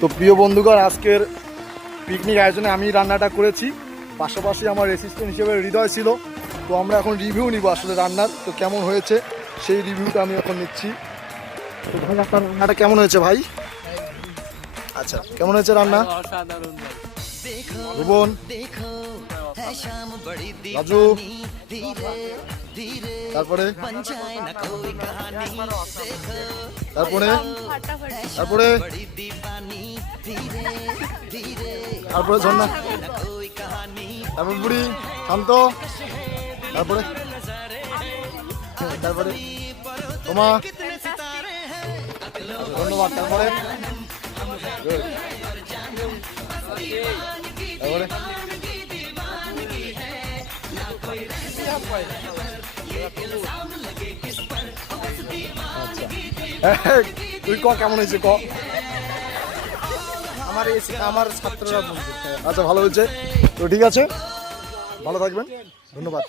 তো প্রিয় বন্ধুগণ, আজকের পিকনিক আয়োজনে আমি রান্নাটা করেছি, পাশাপাশি আমার অ্যাসিস্ট্যান্ট হিসেবে হৃদয় ছিল। তো আমরা এখন রিভিউ নিব আসলে রান্নার, তো কেমন হয়েছে সেই রিভিউটা আমি এখন নিচ্ছি। তো ভাই, আপনার রান্নাটা কেমন হয়েছে ভাই? আচ্ছা, কেমন হয়েছে রান্না? ভুবন, রাজু, তারপরে তারপরে তারপরে তারপরে ঝর্ণা, তারপর বুড়ি, শান্ত, তারপরে তারপরে তোমা, ধন্যবাদ। তারপরে তারপরে তুই ক কেমন হয়েছে ক? আমার ছাত্ররা বলছে। আচ্ছা, ভালো হয়েছে। তো ঠিক আছে, ভালো থাকবেন, ধন্যবাদ।